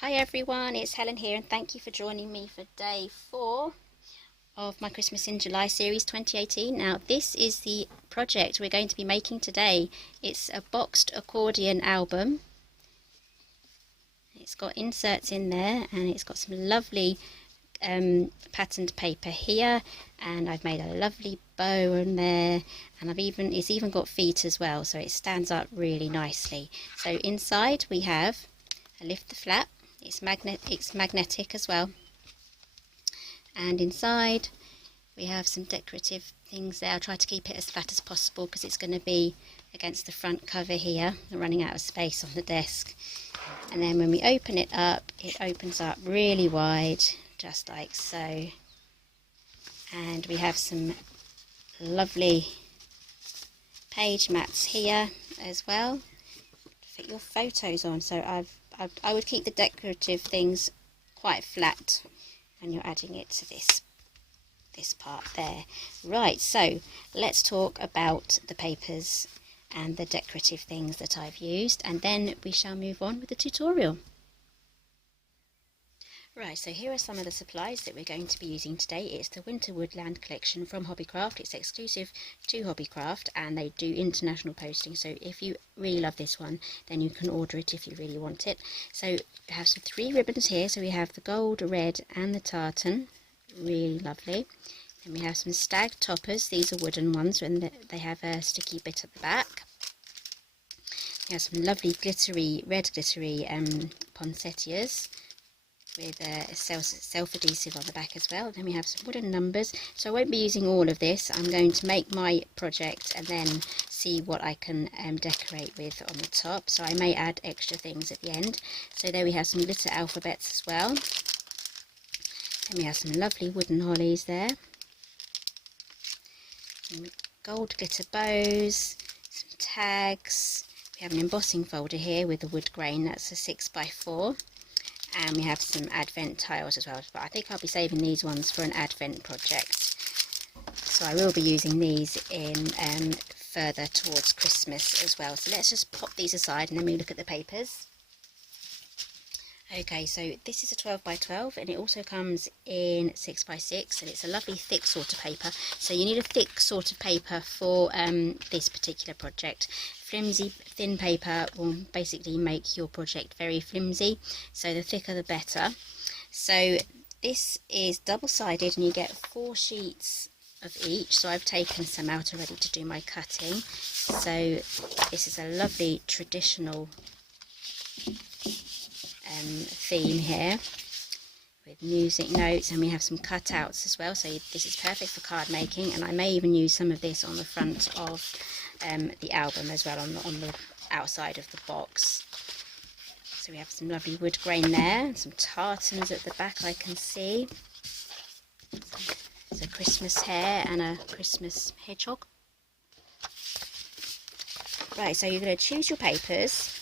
Hi everyone, it's Helen here and thank you for joining me for day 4 of my Christmas in July series 2018. Now this is the project we're going to be making today. It's a boxed accordion album. It's got inserts in there and it's got some lovely patterned paper here, and I've made a lovely bow on there, and it's even got feet as well, so it stands up really nicely. So inside we have a lift the flap. It's magnetic as well, and inside we have some decorative things there. I'll try to keep it as flat as possible because it's going to be against the front cover here. I'm running out of space on the desk. And then when we open it up, it opens up really wide, just like so. And we have some lovely page mats here as well to fit your photos on. So I would keep the decorative things quite flat when you're adding it to this part there. Right, so let's talk about the papers and the decorative things that I've used, and then we shall move on with the tutorial. Right, so here are some of the supplies that we're going to be using today. It's the Winter Woodland collection from Hobbycraft. It's exclusive to Hobbycraft and they do international posting, so if you really love this one then you can order it if you really want it. So we have some 3 ribbons here. So we have the gold, red and the tartan, really lovely. Then we have some stag toppers. These are wooden ones and they have a sticky bit at the back. We have some lovely glittery, red glittery poinsettias with self-adhesive on the back as well. Then we have some wooden numbers. So I won't be using all of this. I'm going to make my project and then see what I can decorate with on the top. So I may add extra things at the end. So there we have some glitter alphabets as well. Then we have some lovely wooden hollies there. Some gold glitter bows, some tags. We have an embossing folder here with the wood grain. That's a 6x4. And we have some advent tiles as well, but I think I'll be saving these ones for an advent project. So I will be using these in further towards Christmas as well. So let's just pop these aside and then we look at the papers. Okay, so this is a 12x12 and it also comes in 6x6, and it's a lovely thick sort of paper. So you need a thick sort of paper for this particular project. Flimsy, thin paper will basically make your project very flimsy, so the thicker the better. So this is double-sided and you get 4 sheets of each. So I've taken some out already to do my cutting. So this is a lovely traditional theme here with music notes, and we have some cutouts as well, so this is perfect for card making, and I may even use some of this on the front of the album as well, on the outside of the box. So we have some lovely wood grain there, some tartans at the back I can see. There's a Christmas hare and a Christmas hedgehog. Right, so you're going to choose your papers.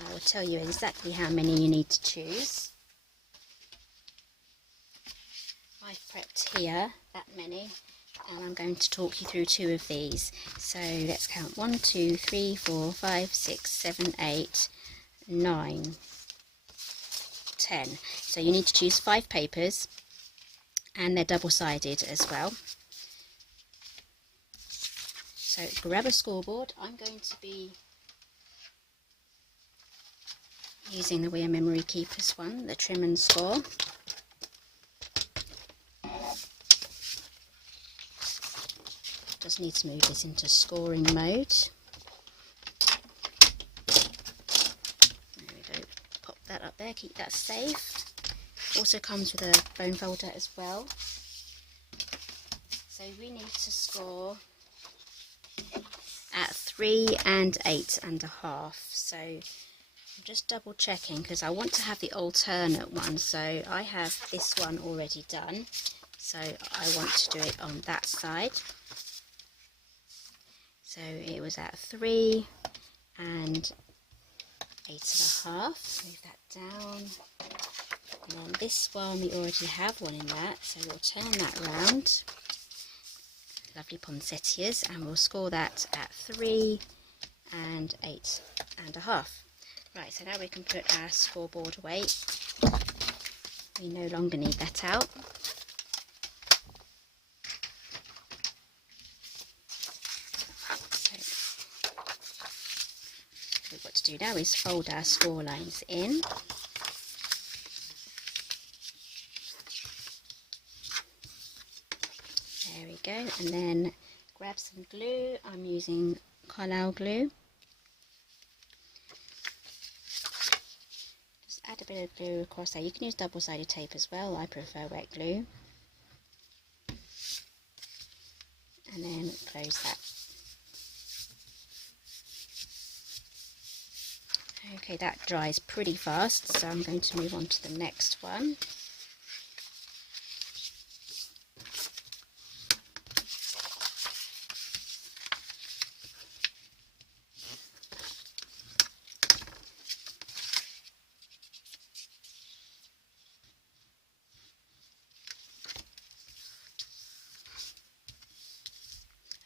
I will tell you exactly how many you need to choose. I've prepped here that many, and I'm going to talk you through 2 of these. So let's count 1, 2, 3, 4, 5, 6, 7, 8, 9, 10. So you need to choose 5 papers, and they're double-sided as well. So grab a scoreboard. I'm going to be using the We Are Memory Keepers one, the trim and score. Just need to move this into scoring mode. There we go, pop that up there, keep that safe. Also comes with a bone folder as well. So we need to score at 3 and 8.5. So I'm just double checking because I want to have the alternate one. So I have this one already done, so I want to do it on that side. So it was at 3 and 8.5. Move that down. And on this one we already have one in that, so we'll turn that round. Lovely poinsettias, and we'll score that at 3 and 8.5. 1.5. Right, so now we can put our scoreboard away. We no longer need that out. So what we've got to do now is fold our score lines in. There we go, and then grab some glue. I'm using Collall glue. Just add a bit of glue across there. You can use double-sided tape as well. I prefer wet glue. And then close that. Okay, that dries pretty fast, so I'm going to move on to the next one.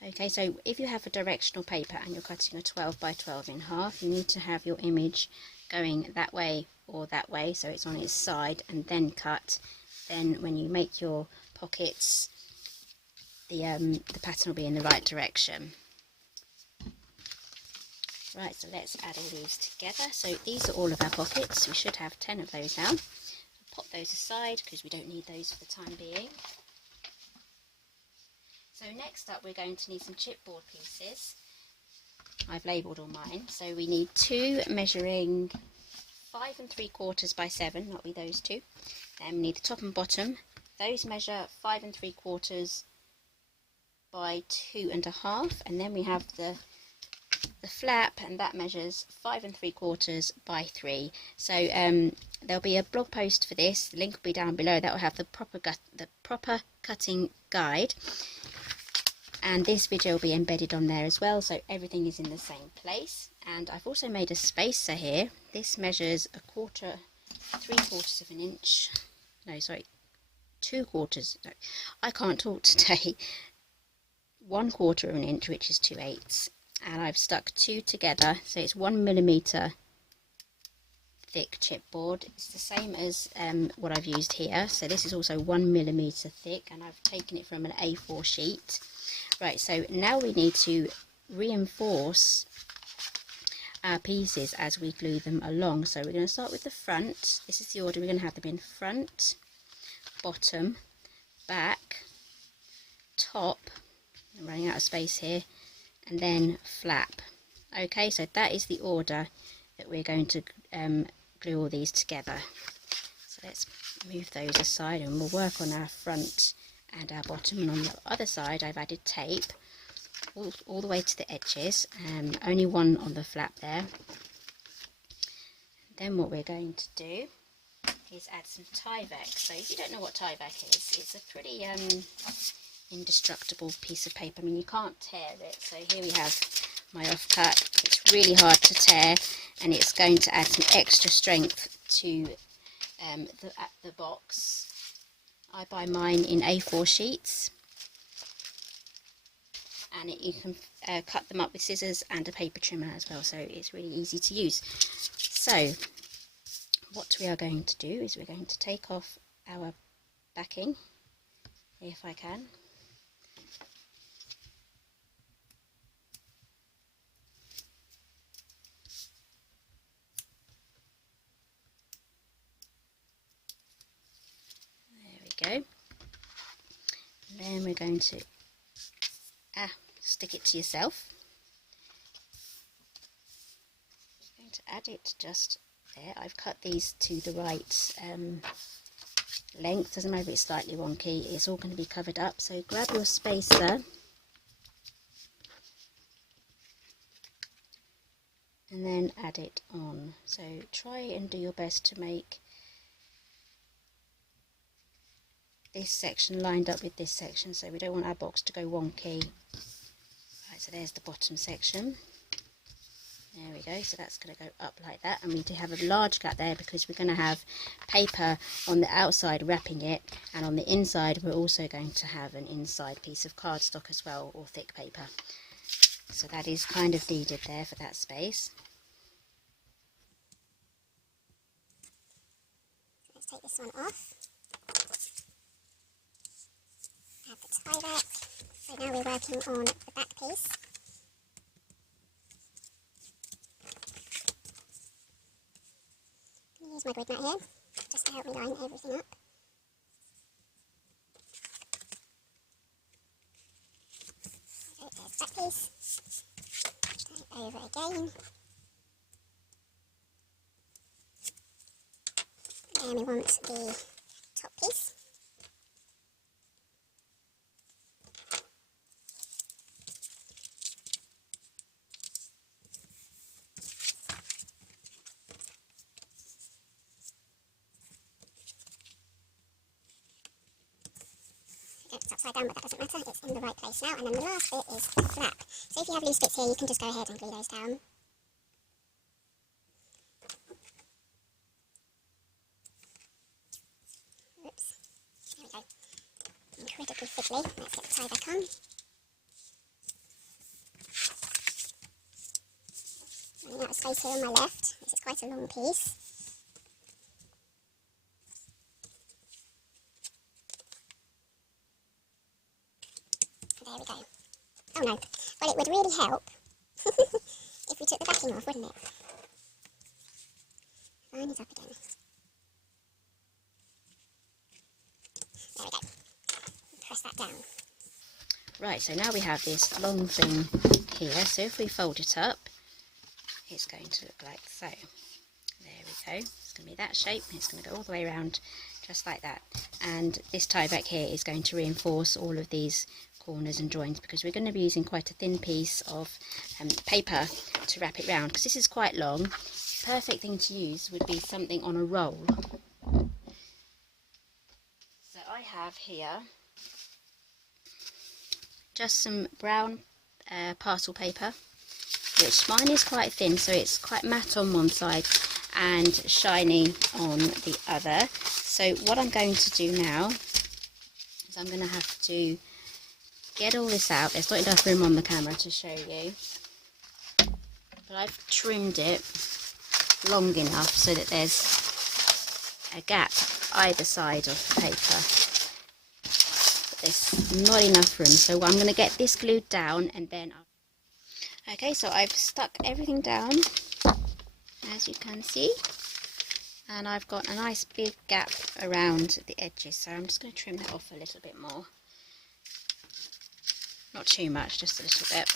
Okay, so if you have a directional paper and you're cutting a 12 by 12 in half, you need to have your image going that way or that way, so it's on its side, and then cut. Then when you make your pockets, the pattern will be in the right direction. Right, so let's add all these together. So these are all of our pockets. We should have 10 of those now. I'll pop those aside because we don't need those for the time being. So next up we're going to need some chipboard pieces. I've labelled all mine. So we need two measuring 5 3/4 by 7, that'll be those two. Then we need the top and bottom. Those measure 5 3/4 by 2 1/2, and then we have the flap, and that measures 5 3/4 by 3. So there'll be a blog post for this. The link will be down below. That will have the proper cutting guide. And this video will be embedded on there as well, so everything is in the same place. And I've also made a spacer here. This measures 3/4 of an inch. No, sorry, 2/4. No, I can't talk today. 1/4 of an inch, which is 2/8. And I've stuck two together, so it's 1 millimeter thick chipboard. It's the same as what I've used here. So this is also 1 millimeter thick, and I've taken it from an A4 sheet. Right, so now we need to reinforce our pieces as we glue them along. So we're going to start with the front. This is the order we're going to have them in: front, bottom, back, top, I'm running out of space here, and then flap. Okay, so that is the order that we're going to glue all these together. So let's move those aside and we'll work on our front and our bottom. And on the other side I've added tape all the way to the edges, only one on the flap there. Then what we're going to do is add some Tyvek. So if you don't know what Tyvek is, it's a pretty indestructible piece of paper. I mean, you can't tear it. So here we have my offcut. It's really hard to tear, and it's going to add some extra strength to the box. I buy mine in A4 sheets, and you can cut them up with scissors and a paper trimmer as well, so it's really easy to use. So what we are going to do is we're going to take off our backing, if I can. Go. And then we're going to stick it to yourself. I'm going to add it just there. I've cut these to the right length. Doesn't matter if it's slightly wonky, it's all going to be covered up. So grab your spacer and then add it on. So try and do your best to make this section lined up with this section, so we don't want our box to go wonky. Right, so there's the bottom section. There we go, so that's going to go up like that, and we do have a large gap there because we're going to have paper on the outside wrapping it, and on the inside we're also going to have an inside piece of cardstock as well, or thick paper. So that is kind of needed there for that space. take this one off. Add the tie back. So now we're working on the back piece. I'm going to use my grid mat here, just to help me line everything up. So there's the back piece. Turn it over again. And then we want the top piece. It's upside down, but that doesn't matter, it's in the right place now. And then the last bit is the flap. So if you have loose bits here, you can just go ahead and glue those down. Oops, there we go. Incredibly fiddly. Let's get the tie back on. Running out of space here on my left. This is quite a long piece. There we go. Oh no. Well, it would really help if we took the backing off, wouldn't it? Line it up again. There we go. Press that down. Right, so now we have this long thing here. So if we fold it up, it's going to look like so. There we go. It's going to be that shape. It's going to go all the way around just like that. And this tie back here is going to reinforce all of these corners and joins, because we're going to be using quite a thin piece of paper to wrap it round, because this is quite long. Perfect thing to use would be something on a roll. So I have here just some brown parcel paper, which mine is quite thin, so it's quite matte on one side and shiny on the other. So what I'm going to do now is I'm going to have to get all this out. There's not enough room on the camera to show you, but I've trimmed it long enough so that there's a gap either side of the paper. But there's not enough room, so I'm going to get this glued down and then okay, so I've stuck everything down, as you can see, and I've got a nice big gap around the edges, so I'm just going to trim that off a little bit more. Not too much, just a little bit.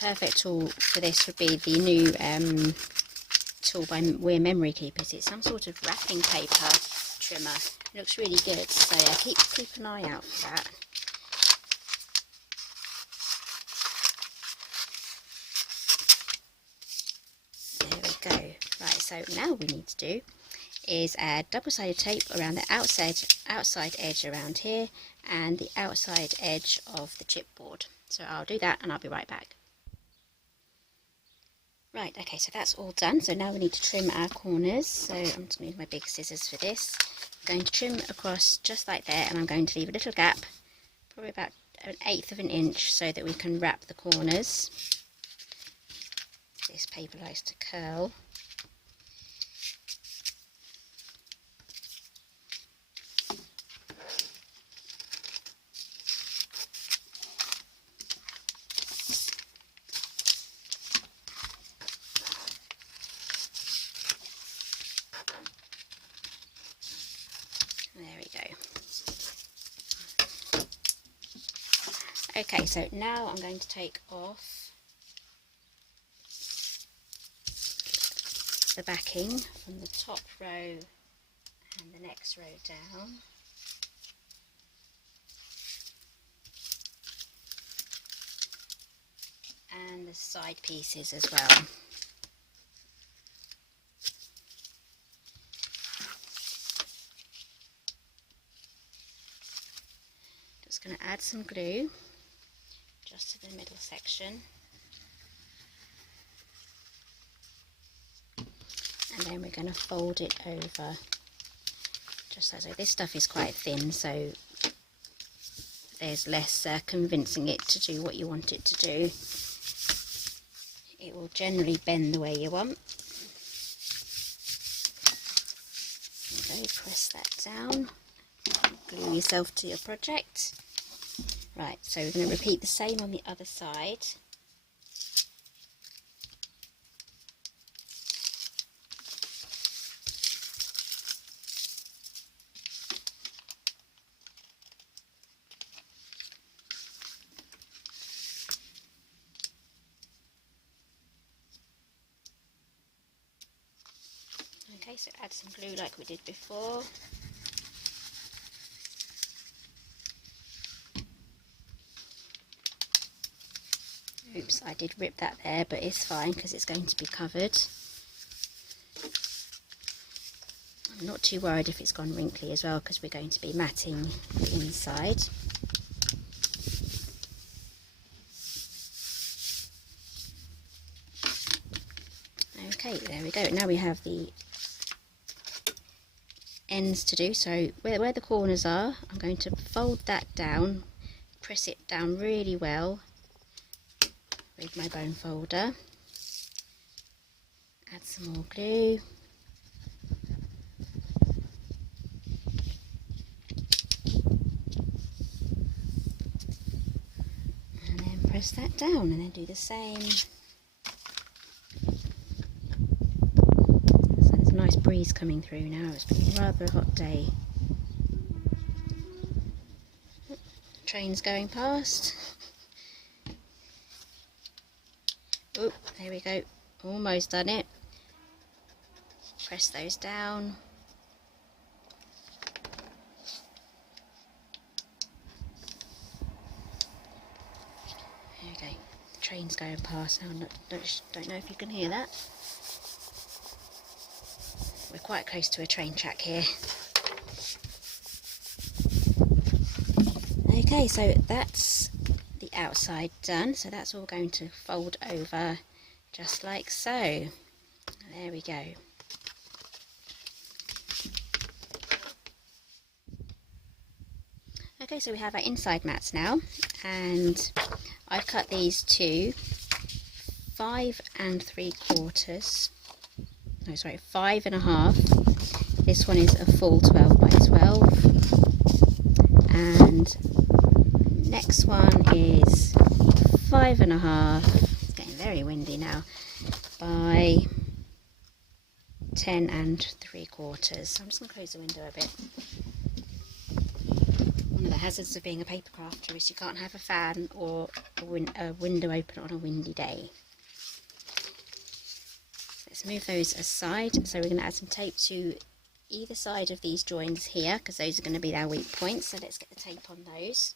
Perfect tool for this would be the new tool by We're Memory Keepers. It's some sort of wrapping paper trimmer. It looks really good, so yeah, keep an eye out for that. There we go. Right, so now we need to do is add double-sided tape around the outside edge around here and the outside edge of the chipboard. So I'll do that and I'll be right back. Right, okay, so that's all done. So now we need to trim our corners. So I'm just going to use my big scissors for this. I'm going to trim across just like there, and I'm going to leave a little gap, probably about 1/8 of an inch, so that we can wrap the corners. This paper likes to curl. There we go. Okay, so now I'm going to take off the backing from the top row and the next row down. And the side pieces as well. Just going to add some glue just to the middle section, and then we're going to fold it over just as so. This stuff is quite thin, so there's less convincing it to do what you want it to do. It will generally bend the way you want. Okay, press that down, glue yourself to your project. Right, so we're going to repeat the same on the other side. Okay, so add some glue like we did before. Oops, I did rip that there, but it's fine because it's going to be covered. I'm not too worried if it's gone wrinkly as well because we're going to be matting the inside. Okay, there we go. Now we have the ends to do. So where the corners are, I'm going to fold that down, press it down really well with my bone folder, add some more glue, and then press that down, and then do the same. So there's a nice breeze coming through now. It's been rather a hot day. Train's going past. Oh, there we go, almost done it. Press those down. There we go, the train's going past now. Don't know if you can hear that. We're quite close to a train track here. Okay, so that's the outside done, so that's all going to fold over just like so. There we go. Okay, so we have our inside mats now, and I've cut these to 5 3/4. No, sorry, 5 1/2. This one is a full 12 by 12, and next one is 5 1/2. It's getting very windy now. By 10 3/4. So I'm just going to close the window a bit. One of the hazards of being a paper crafter is you can't have a fan or a window open on a windy day. Let's move those aside. So we're going to add some tape to either side of these joins here because those are going to be our weak points. So let's get the tape on those.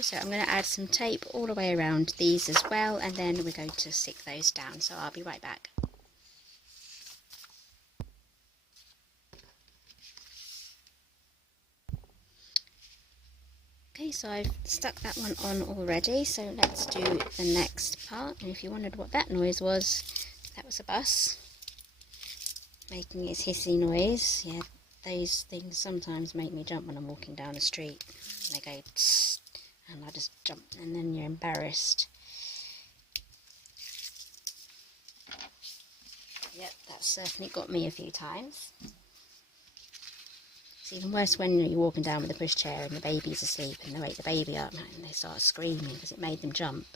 So I'm going to add some tape all the way around these as well, and then we're going to stick those down, so I'll be right back. Okay, so I've stuck that one on already, so let's do the next part. And if you wondered what that noise was, that was a bus making its hissy noise. Yeah, those things sometimes make me jump when I'm walking down the street. They go tss, and I just jump, and then you're embarrassed. Yep, that's certainly got me a few times. It's even worse when you're walking down with a pushchair and the baby's asleep and they wake the baby up and they start screaming because it made them jump.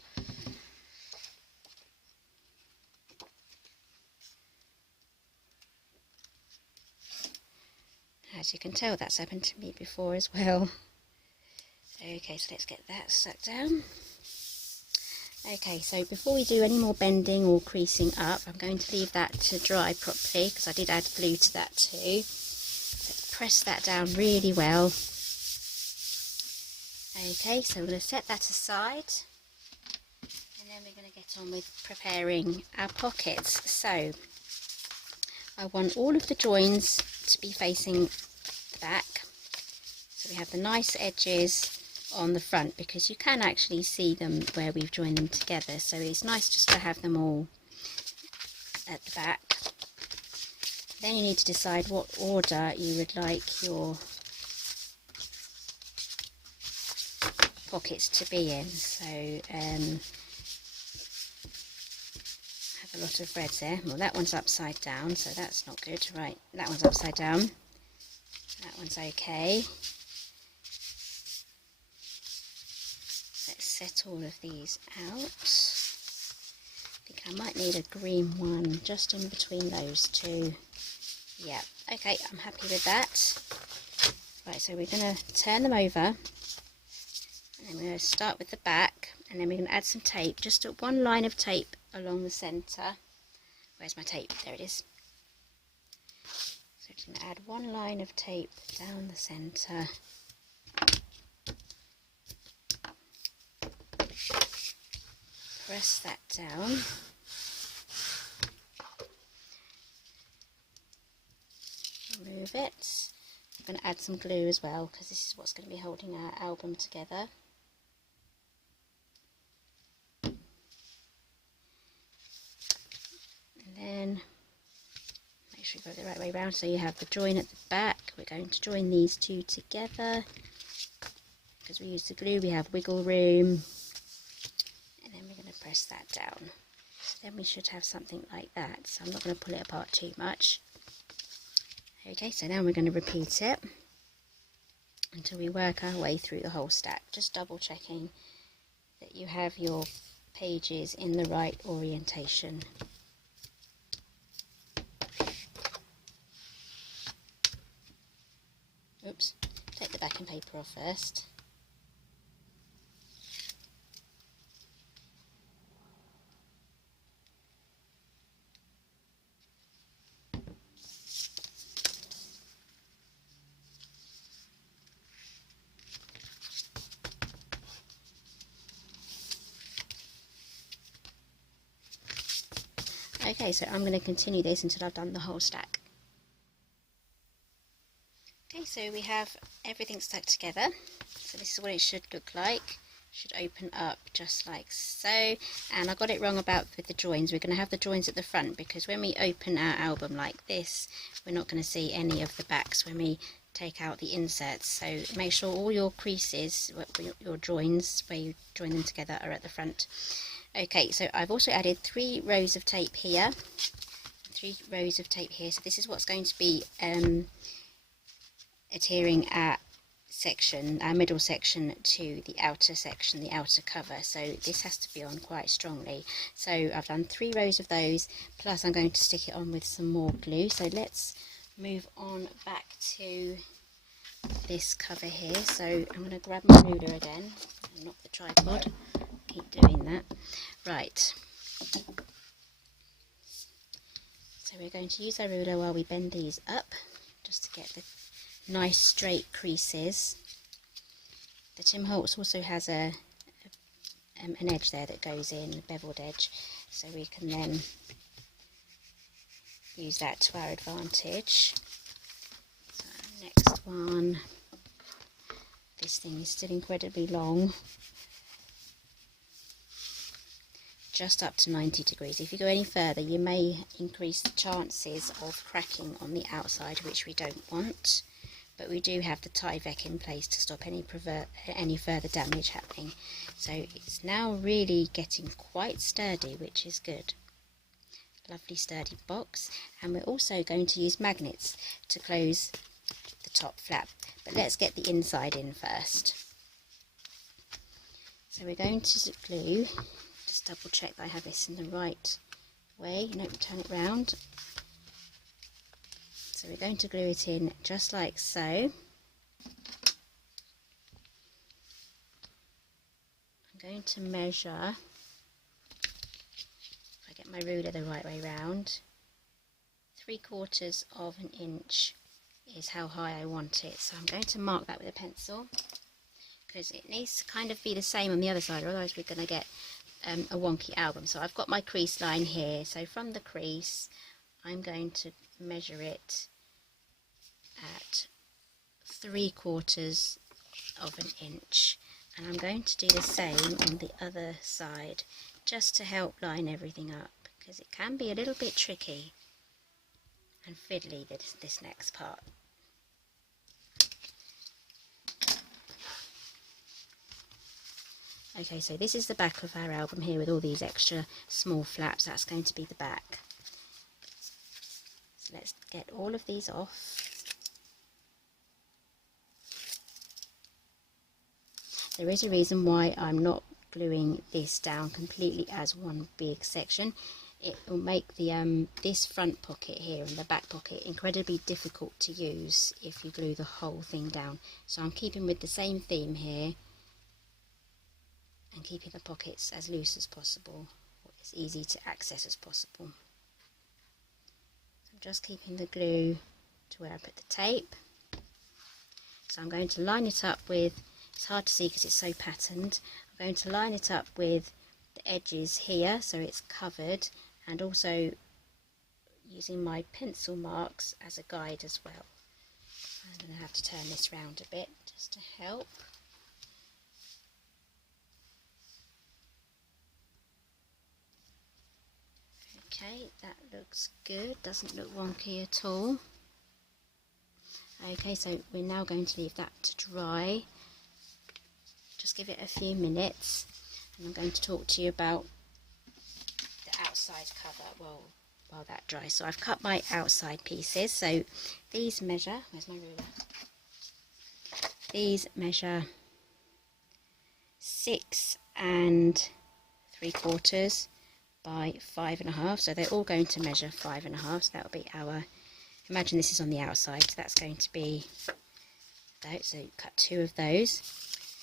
As you can tell, that's happened to me before as well. Okay, so let's get that stuck down. Okay, so before we do any more bending or creasing up, I'm going to leave that to dry properly because I did add glue to that too. Let's press that down really well. Okay, so we're going to set that aside, and then we're going to get on with preparing our pockets. So I want all of the joins to be facing the back, so we have the nice edges on the front, because you can actually see them where we've joined them together, so it's nice just to have them all at the back. Then you need to decide what order you would like your pockets to be in. So I have a lot of threads there. Well, that one's upside down, so that's not good. Right, that one's upside down, that one's okay. Set all of these out. I think I might need a green one just in between those two. Yeah, okay, I'm happy with that. Right, so we're going to turn them over, and then we're going to start with the back, and then we're going to add some tape, just one line of tape along the centre. Where's my tape? There it is. So we're going to add one line of tape down the centre. Press that down. Remove it. I'm going to add some glue as well, because this is what's going to be holding our album together. And then make sure you go the right way around, so you have the join at the back. We're going to join these two together. Because we use the glue, we have wiggle room. Press that down. So then we should have something like that. So I'm not going to pull it apart too much. Okay, so now we're going to repeat it until we work our way through the whole stack. Just double checking that you have your pages in the right orientation. Oops, take the backing paper off first. Okay, so I'm going to continue this until I've done the whole stack. Okay, so we have everything stuck together. So this is what it should look like. Should open up just like so. And I got it wrong about with the joins. We're going to have the joins at the front, because when we open our album like this, we're not going to see any of the backs when we take out the inserts. So make sure all your creases, your joins where you join them together, are at the front. Okay, so I've also added 3 rows of tape here, 3 rows of tape here. So this is what's going to be adhering our section, our middle section, to the outer section, the outer cover. So this has to be on quite strongly. So I've done 3 rows of those, plus I'm going to stick it on with some more glue. So let's move on back to this cover here. So I'm going to grab my ruler again and knock the tripod. Keep doing that. Right, so we're going to use our ruler while we bend these up, just to get the nice straight creases. The Tim Holtz also has an edge there that goes in, a beveled edge, so we can then use that to our advantage. So next one, this thing is still incredibly long. Just up to 90 degrees. If you go any further, you may increase the chances of cracking on the outside, which we don't want. But we do have the Tyvek in place to stop any further damage happening. So it's now really getting quite sturdy, which is good. Lovely sturdy box. And we're also going to use magnets to close the top flap. But let's get the inside in first. So we're going to glue. Just double check that I have this in the right way. No, turn it round. So we're going to glue it in just like so. I'm going to measure get my ruler the right way round. 3/4 of an inch is how high I want it, so I'm going to mark that with a pencil, because it needs to kind of be the same on the other side, otherwise we're going to get a wonky album. So I've got my crease line here, so from the crease I'm going to measure it at 3/4 of an inch, and I'm going to do the same on the other side just to help line everything up, because it can be a little bit tricky and fiddly, this next part. Okay, so this is the back of our album here with all these extra small flaps. That's going to be the back. So let's get all of these off. There is a reason why I'm not gluing this down completely as one big section. It will make the this front pocket here and the back pocket incredibly difficult to use if you glue the whole thing down. So I'm keeping with the same theme here and keeping the pockets as loose as possible, or as easy to access as possible. So I'm just keeping the glue to where I put the tape. So I'm going to line it up with, it's hard to see because it's so patterned, I'm going to line it up with the edges here so it's covered, and also using my pencil marks as a guide as well. I'm going to have to turn this round a bit just to help. Okay, that looks good, doesn't look wonky at all. Okay, so we're now going to leave that to dry. Just give it a few minutes, and I'm going to talk to you about the outside cover while that dries. So I've cut my outside pieces, so these measure, where's my ruler? These measure 6 3/4 by 5.5, so they're all going to measure 5.5, so that'll be our, imagine this is on the outside, so that's going to be that, so cut 2 of those.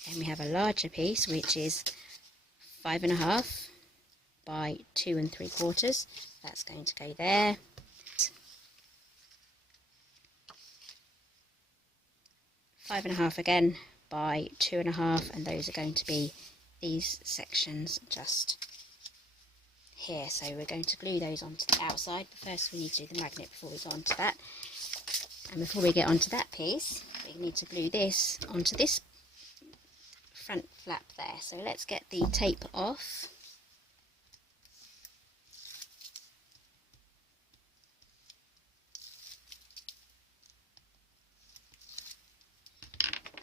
Then we have a larger piece which is 5.5 by 2 3/4, that's going to go there. Five and a half again by 2.5, and those are going to be these sections just here. So we're going to glue those onto the outside, but first we need to do the magnet before we go on to that. And before we get onto that piece, we need to glue this onto this front flap there. So let's get the tape off.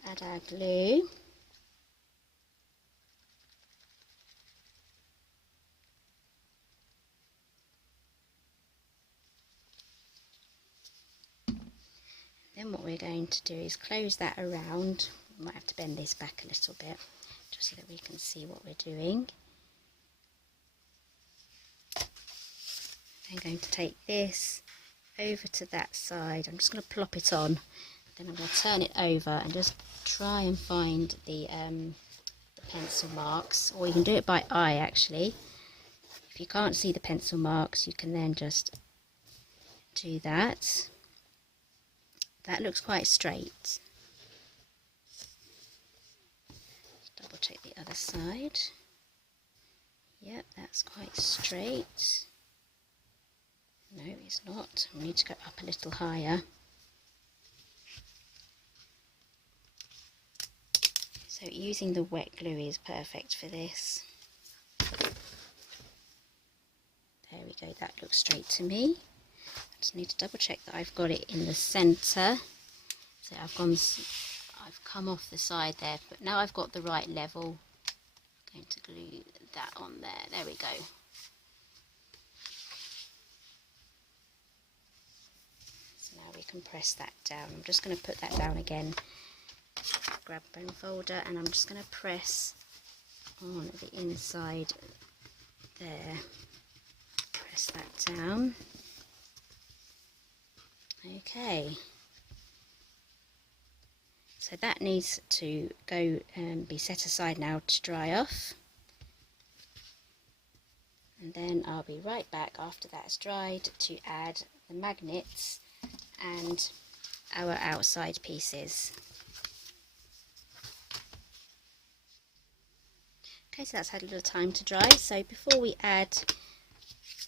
Add our glue. Then what we're going to do is close that around. We might have to bend this back a little bit just so that we can see what we're doing. I'm going to take this over to that side. I'm just going to plop it on. Then I'm going to turn it over and just try and find the pencil marks, or you can do it by eye actually. If you can't see the pencil marks, you can then just do that. That looks quite straight. Double check the other side. Yep, that's quite straight. No, it's not. We need to go up a little higher. So using the wet glue is perfect for this. There we go, that looks straight to me. I just need to double check that I've got it in the centre. So I've come off the side there, but now I've got the right level. I'm going to glue that on there. There we go. So now we can press that down. I'm just going to put that down again. Grab a bone folder, and I'm just going to press on the inside there. Press that down. Okay. So that needs to go and be set aside now to dry off. and then I'll be right back after that's dried to add the magnets and our outside pieces. Okay, so that's had a little time to dry. So before we add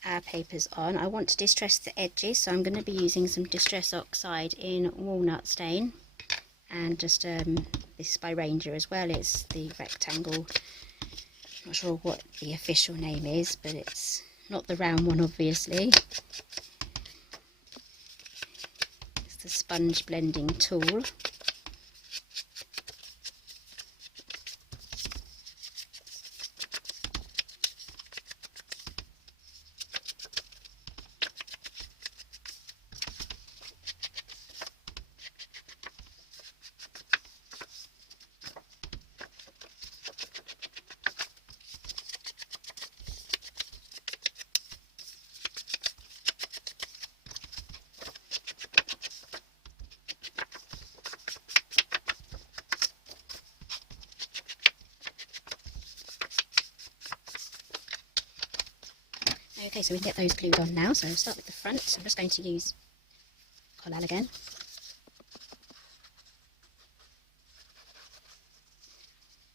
our papers on, I want to distress the edges, so I'm going to be using some Distress Oxide in Walnut Stain, and just this is by Ranger as well. It's the rectangle, not sure what the official name is, but it's not the round one obviously. It's the sponge blending tool. Okay, so we can get those glued on now. So I'll start with the front. So I'm just going to use Collall again.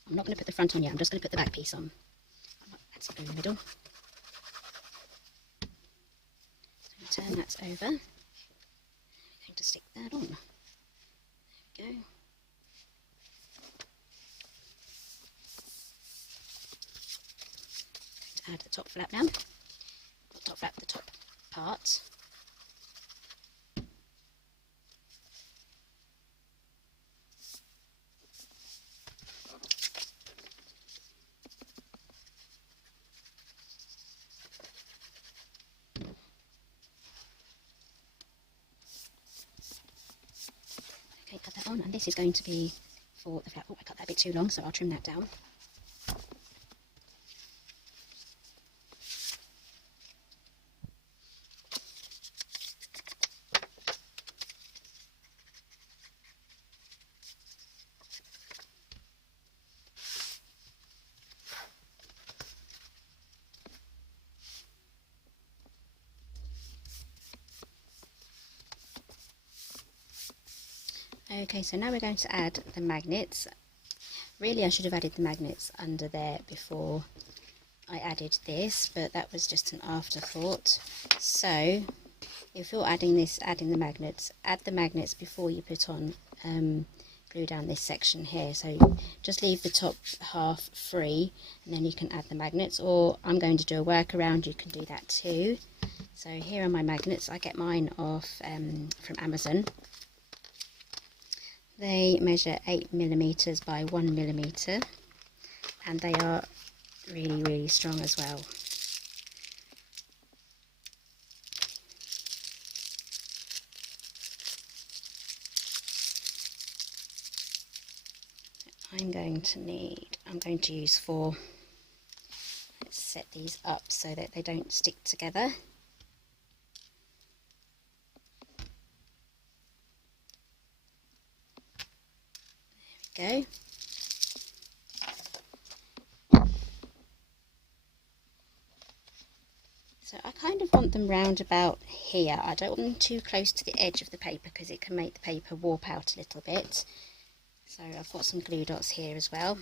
I'm not going to put the front on yet, I'm just going to put the back piece on. Add some glue in the middle. So turn that over. I'm going to stick that on. There we go. Add the top flap now. Not top flap, the top part. Okay, cut that on, and this is going to be for the flap. Oh, I cut that a bit too long, so I'll trim that down. Okay, so now we're going to add the magnets. Really, I should have added the magnets under there before I added this, but that was just an afterthought. So, if you're adding the magnets, add the magnets before you put on glue down this section here. So just leave the top half free, and then you can add the magnets. Or I'm going to do a workaround. You can do that too. So here are my magnets. I get mine off from Amazon. They measure 8mm by 1mm, and they are really, really strong as well. I'm going to use 4. Let's set these up so that they don't stick together. Go. So I kind of want them round about here. I don't want them too close to the edge of the paper because it can make the paper warp out a little bit. So I've got some glue dots here as well.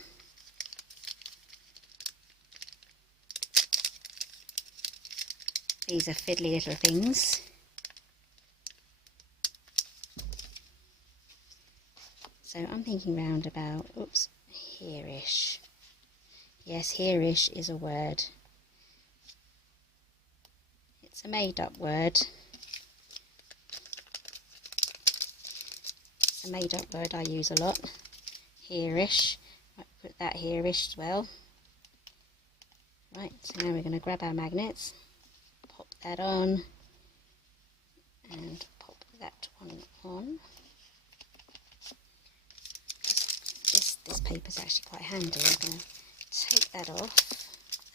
These are fiddly little things. So I'm thinking round about, oops, here-ish. Yes, here-ish is a word. It's a made-up word. It's a made-up word I use a lot. Here-ish. Might put that here-ish as well. Right, so now we're going to grab our magnets, pop that on, and pop that one on. This paper is actually quite handy. I'm going to take that off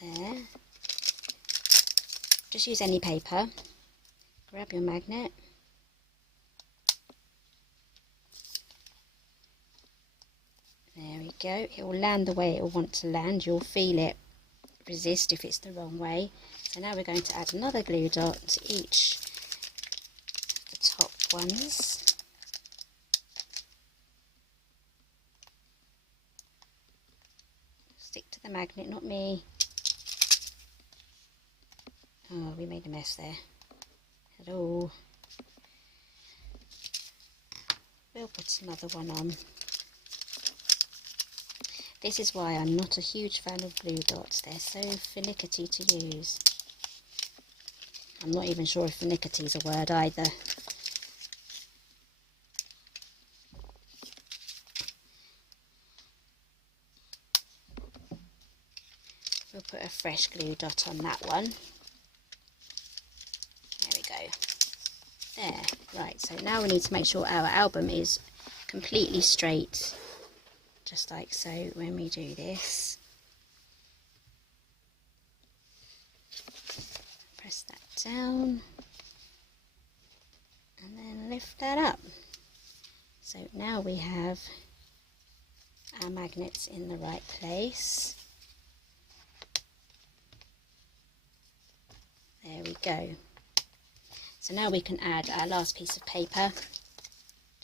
there. Just use any paper. Grab your magnet. There we go. It will land the way it will want to land. You'll feel it resist if it's the wrong way. So now we're going to add another glue dot to each of the top ones. Stick to the magnet, not me. Oh, we made a mess there. Hello. We'll put another one on. This is why I'm not a huge fan of glue dots. They're so finicky to use. I'm not even sure if finicky is a word either. We'll put a fresh glue dot on that one. There we go. There. Right, so now we need to make sure our album is completely straight. Just like so when we do this. Press that down. And then lift that up. So now we have our magnets in the right place. There we go. So now we can add our last piece of paper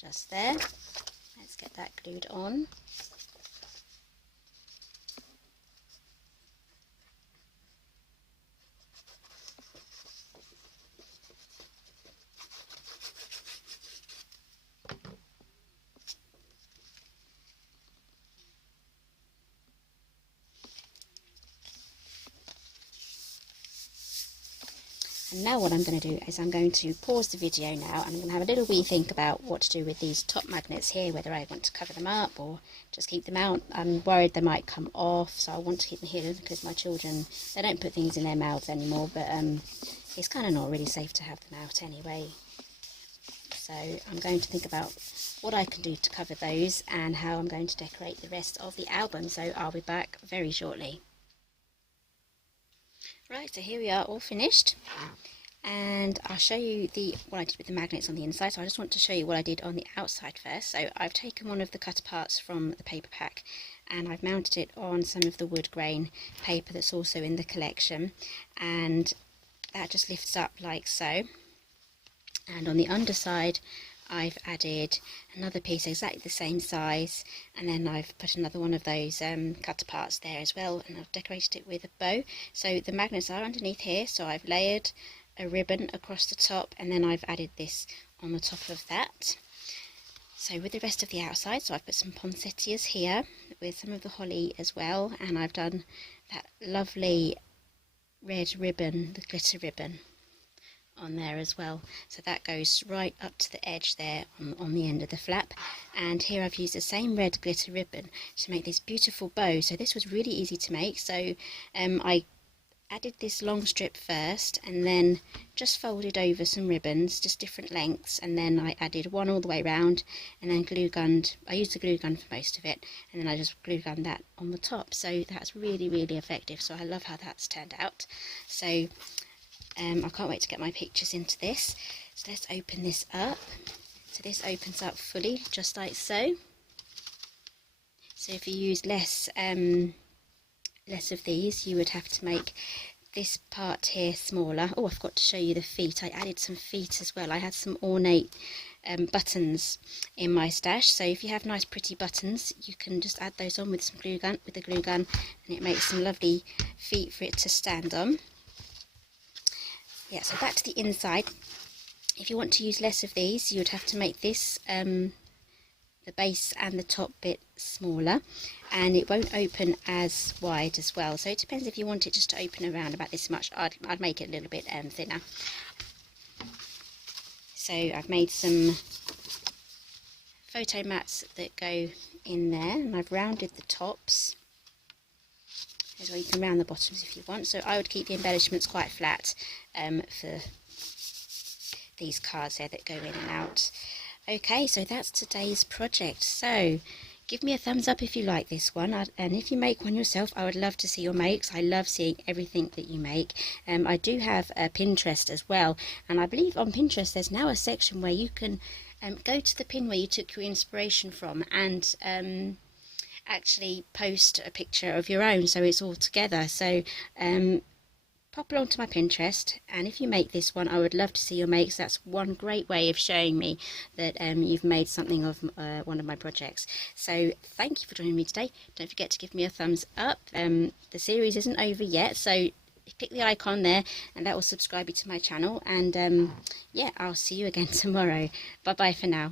just there. Let's get that glued on. And now what I'm going to do is I'm going to pause the video now, and I'm going to have a little wee think about what to do with these top magnets here, whether I want to cover them up or just keep them out. I'm worried they might come off, so I want to keep them hidden because my children, they don't put things in their mouths anymore, but it's kind of not really safe to have them out anyway. So I'm going to think about what I can do to cover those and how I'm going to decorate the rest of the album, so I'll be back very shortly. Right, so here we are, all finished, and I'll show you what I did with the magnets on the inside. So I just want to show you what I did on the outside first. So I've taken one of the cut parts from the paper pack and I've mounted it on some of the wood grain paper that's also in the collection, and that just lifts up like so. And on the underside I've added another piece exactly the same size, and then I've put another one of those cutter parts there as well, and I've decorated it with a bow. So the magnets are underneath here, so I've layered a ribbon across the top, and then I've added this on the top of that. So with the rest of the outside, so I've put some poinsettias here with some of the holly as well, and I've done that lovely red ribbon, the glitter ribbon, on there as well, so that goes right up to the edge there on the end of the flap. And here I've used the same red glitter ribbon to make this beautiful bow. So this was really easy to make. So I added this long strip first and then just folded over some ribbons, just different lengths, and then I added one all the way around and then glue gunned. I used the glue gun for most of it, and then I just glue gunned that on the top. So that's really, really effective. So I love how that's turned out. So I can't wait to get my pictures into this. So let's open this up. So this opens up fully, just like so. So if you use less of these, you would have to make this part here smaller. Oh, I forgot to show you the feet. I added some feet as well. I had some ornate buttons in my stash. So if you have nice pretty buttons, you can just add those on with some glue gun, and it makes some lovely feet for it to stand on. Yeah, so back to the inside. If you want to use less of these, you would have to make this, the base and the top bit smaller, and it won't open as wide as well. So it depends. If you want it just to open around about this much, I'd make it a little bit thinner. So I've made some photo mats that go in there, and I've rounded the tops as well. You can round the bottoms if you want. So I would keep the embellishments quite flat for these cards there that go in and out. Okay, so that's today's project. So give me a thumbs up if you like this one, and if you make one yourself, I would love to see your makes. I love seeing everything that you make. I do have a Pinterest as well, and I believe on Pinterest there's now a section where you can go to the pin where you took your inspiration from and actually post a picture of your own, so it's all together. So pop along to my Pinterest, and if you make this one, I would love to see your makes. That's one great way of showing me that you've made something of one of my projects. So thank you for joining me today. Don't forget to give me a thumbs up. The series isn't over yet, so click the icon there and that will subscribe you to my channel. And yeah, I'll see you again tomorrow. Bye bye for now.